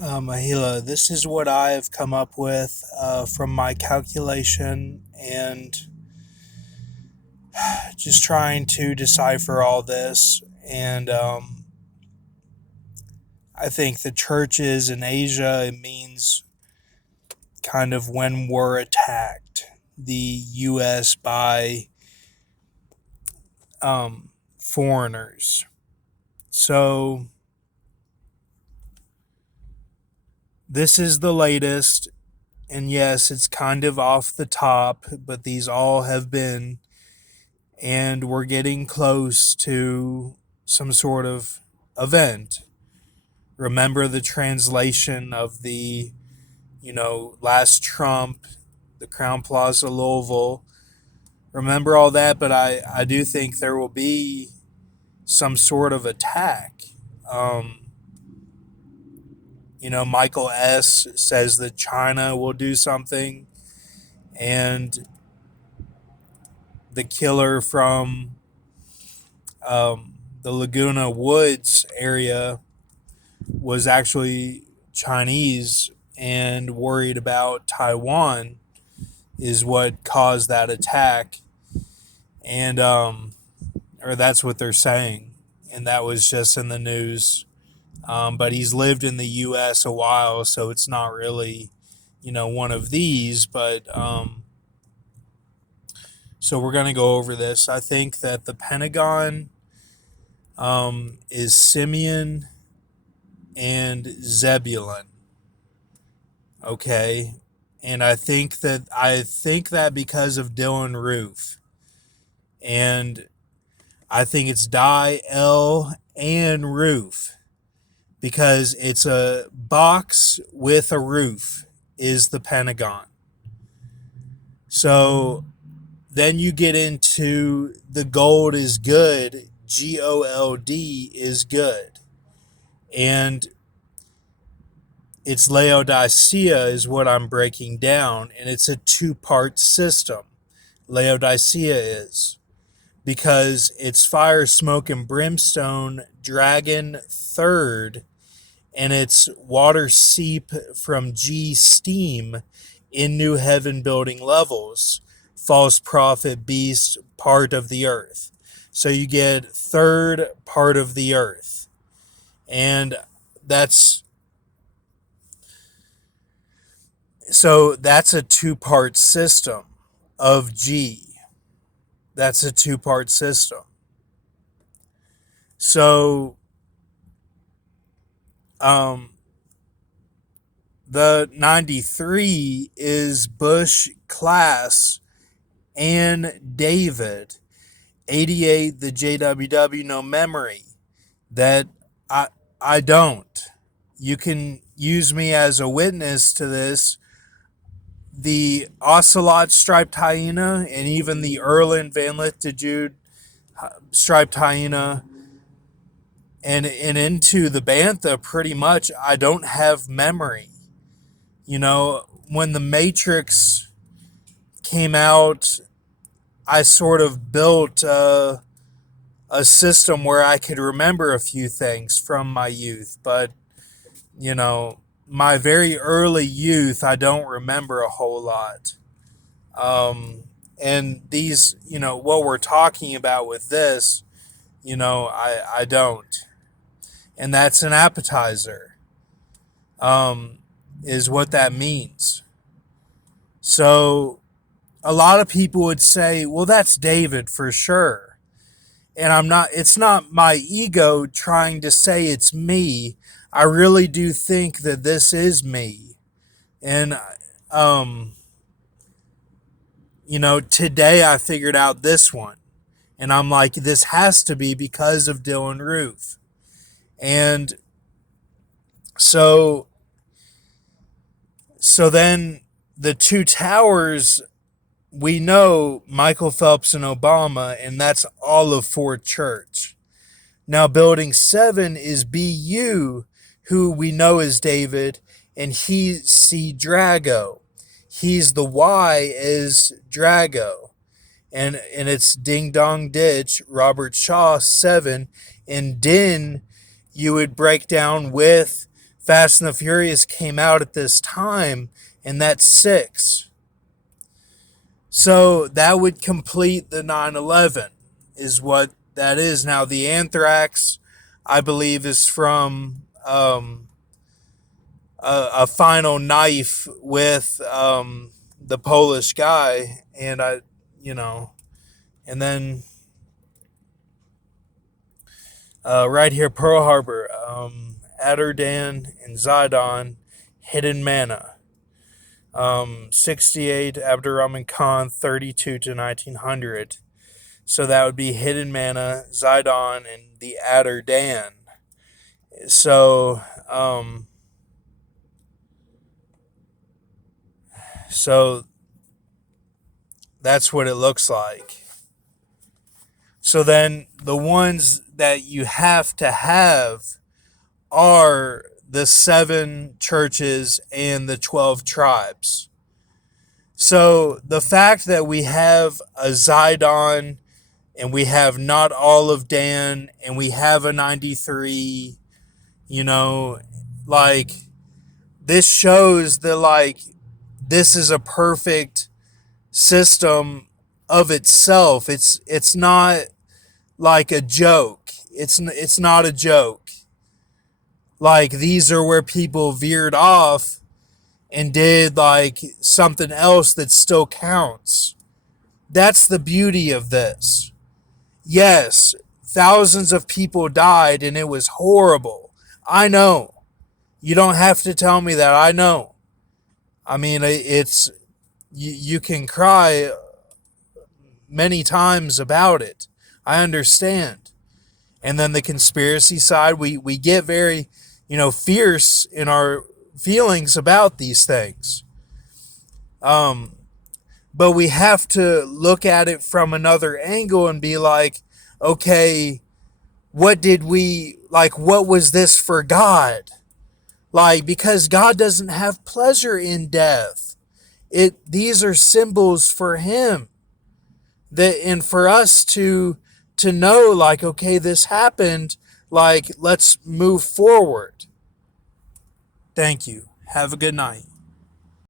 Mahila, this is what I have come up with from my calculation and just trying to decipher all this. And I think the churches in Asia, it means kind of when we're attacked, the U.S. by foreigners. So this is the latest. And yes, it's kind of off the top, but these all have been, and we're getting close to some sort of event. Remember the translation of the, last Trump, the Crown Plaza Louisville. Remember all that, but I do think there will be some sort of attack. Um, Michael S. says that China will do something, and the killer from the Laguna Woods area was actually Chinese and worried about Taiwan is what caused that attack. And, or that's what they're saying. And that was just in the news. But he's lived in the U.S. a while, so it's not really, one of these. But, so we're going to go over this. I think that the Pentagon is Simeon and Zebulun. Okay. And I think that because of Dylan Roof. And I think it's Die L and Roof because it's a box with a roof is the Pentagon. So then you get into the gold is good, GOLD is good. And it's Laodicea is what I'm breaking down, and it's a two-part system. Laodicea is because it's fire, smoke, and brimstone, dragon third, and it's water seep from G steam in new heaven building levels, false prophet, beast, part of the earth. So you get third part of the earth. And that's that's a two-part system of G. That's a two-part system. So um, the 93 is Bush class and David. 88 the JWW no memory. That I don't. You can use me as a witness to this. The ocelot striped hyena and even the Erlin Van Lith de Jude striped hyena and into the bantha, pretty much I don't have memory. When the Matrix came out, I sort of built a system where I could remember a few things from my youth, but my very early youth, I don't remember a whole lot. And these, what we're talking about with this, I don't. And that's an appetizer, is what that means. So a lot of people would say, well, that's David for sure. And it's not my ego trying to say it's me. I really do think that this is me. And, today I figured out this one. And I'm like, this has to be because of Dylan Roof. And so then the two towers, we know Michael Phelps and Obama, and that's all of Ford Church. Now, building 7 is BU, who we know is David, and he's C. Drago. He's the Y is Drago. And it's Ding Dong Ditch, Robert Shaw, 7. And Din, you would break down with Fast and the Furious came out at this time, and that's 6. So that would complete the 9/11, is what that is. Now, the anthrax, I believe, is from a final knife with the Polish guy, and and then right here, Pearl Harbor, Atherdan and Zidon, Hidden Manna. 68, Abdurrahman Khan, 32 to 1900. So that would be Hidden Manna, Zidon, and the Atherdan. So, so that's what it looks like. So then the ones that you have to have are the 7 churches and the 12 tribes. So the fact that we have a Zidon and we have not all of Dan and we have a 93, like, this shows that, like, this is a perfect system of itself. It's not like a joke. It's not a joke. Like, these are where people veered off and did, like, something else that still counts. That's the beauty of this. Yes, thousands of people died and it was horrible. I know. You don't have to tell me that. I know. I mean, it's you can cry many times about it. I understand. And then the conspiracy side, we get very, fierce in our feelings about these things. But we have to look at it from another angle and be like, okay, what was this for God? Like, because God doesn't have pleasure in death. These are symbols for him. And for us to know, like, okay, this happened, like, let's move forward. Thank you. Have a good night.